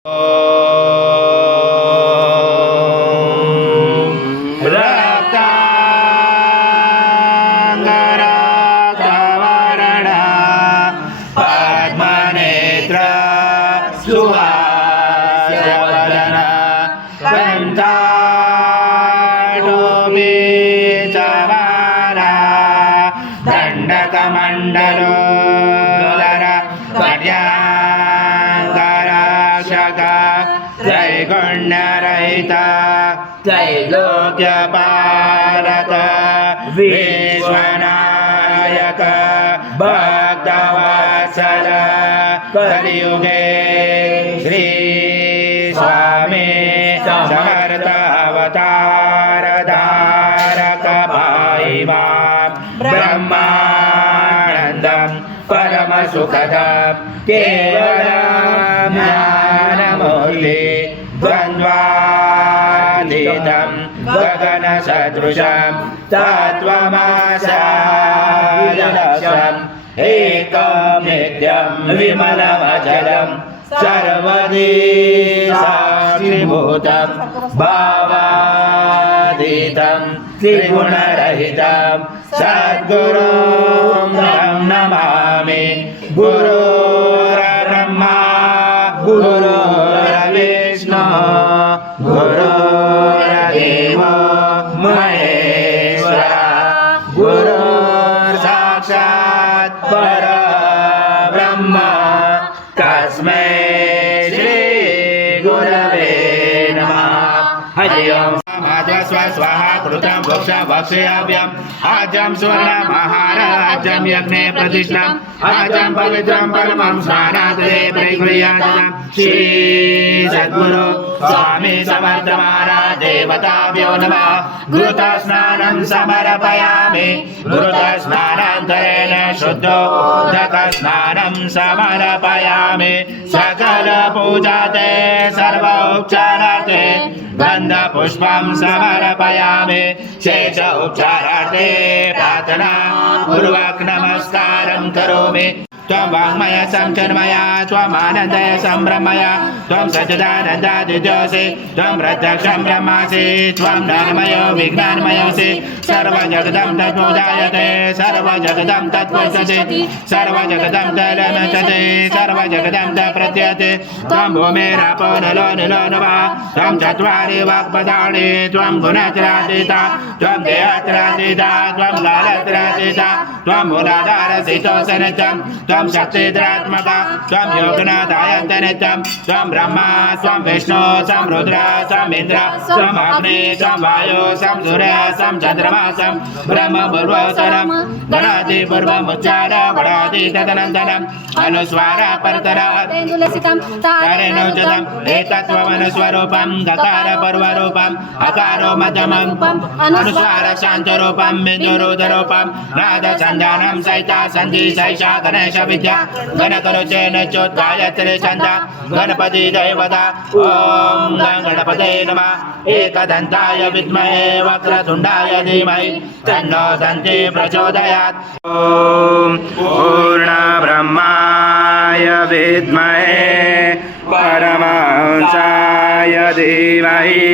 दंडकमंडलोदर पर्यांगराशक त्रैगुण्यरहित त्रैलोक्यपालक विश्वनायक भक्तवत्सल कलियुगे श्री स्वामी समर्थ अवतार धारक भाई ब्रह्मानंदं परम सुखदं केवलं ज्ञानमूर्ति द्वन्द्वातीतं गगनसदृशं तत्त्वमस्यादिलक्ष्यम् एकमेत्यं विमलमचलं सर्वदी साक्षिभूतं भावातीतं त्रिगुणरहितं सद्गुरुं नमामि। गुरुर्ब्रह्मा गुरुर्विष्णु गुरुर्देवो महेश्वरः गुरुर्साक्षात् परब्रह्म तस्मै श्री गुरवे नमः। हरि ओम। स्वाहा कृतं भक्षाभक्षयाभ्याम् आजं सुवर्णमहाराजं यज्ञे प्रतिष्ठाम् आजं पवित्रं परमं स्नानादे परिगृह्यात् श्री सद्गुरु स्वामी समर्थ महाराज देवताभ्यो नमः। घृतस्नानं समर्पयामि घृतस्नानान्तरेण शुद्धोदकस्नानं समर्पयामि सकल पूजाते सर्वोपचारार्थे गन्धपुष्पं समर्पयामि शेष उपचारार्थे प्रार्थना पूर्वक नमस्कारं करोमि। त्वं वाङ्मय संचन्मय त्वमानन्दय सम्भ्रमय त्वं सच्चिदानन्दादिजोऽसि त्वं प्रत्यक्षं ब्रह्मासि त्वं ज्ञानमयो विज्ञानमयोऽसि सर्वजगतं तत्पूजायते सर्वजगतं तत्पुष्यति सर्वजगतं तदनुसते सर्वजगतं तत्प्रत्यते त्वं भूमिरापो नलो निलो नभः त्वं चत्वारि वाक्पदानि त्वं गुणत्रयातीता त्वं देहत्रयातीता त्वं कालत्रयातीता त्वं मूलाधारस्थितोऽसनित्यं त्वं शक्तिधरात्मका त्वं योगनाथायन्त नित्यं त्वं ब्रह्मा त्वं विष्णु त्वं रुद्र त्वं इन्द्र त्वं अग्नि त्वं वायु त्वं सूर्य त्वं चन्द्रमा त्वं ब्रह्म पूर्वोत्तरं गणादि पूर्वमुच्चार गणादि तदनन्तरम् अनुस्वार परतरात् तारेणोचितम् एकत्वमनुस्वरूपं गकार पर्वरूपम् अकारो मध्यमम् अनुस्वार शान्तरूपं बिन्दुरुदरूपं नादसन्धानं सहिता सन्धि सैषा गणेश विद्या गणकरुचेन चोद्गायत्री छन्दा गणपति देवता ॐ गणपते नमः। एकदन्ताय विद्महे वक्रतुण्डाय धीमहि तन्नो दन्ती प्रचोदयात्। ॐ पूर्णब्रह्माय विद्महे परमहंसाय धीमहि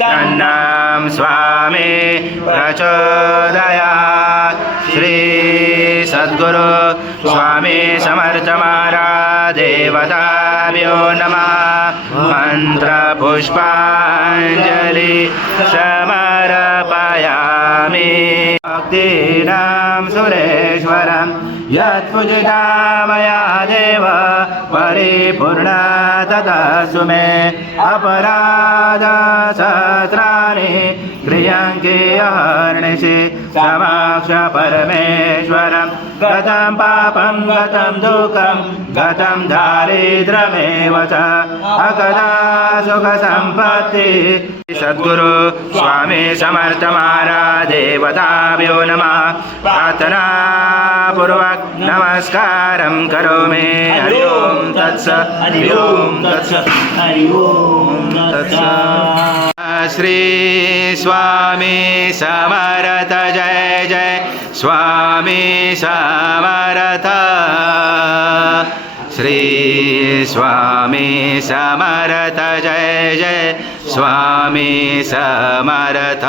तन्नं स्वामी प्रचोदयात्। श्री सद्गुरु स्वामी समर्थ महाराज देवताभ्यो नमः। मंत्र पुष्पांजलि समर्पयामि। भक्तीनां सुरेश्वरं यत्पूजिता मया देव परिपूर्णा तदस्तु मे अपराध सहस्राणि क्रियन्ति अहर्निशि समक्ष परमेश्वरं गतं पापं गतं दुःखं गतं दारिद्र्यमेव च अकदा सुख संपत्ति। सद्गुरु स्वामी समर्थ महाराज देवताभ्यो नमः। प्रार्थना पूर्वक नमस्कारं करोमि। हरि ओम तत्सत् हरि ओम तत्सत् हरि ओम तत्सत्। श्री स्वामी समर्थ जय जय स्वामी समर्थ। श्री स्वामी समर्थ जय जय स्वामी समर्थ।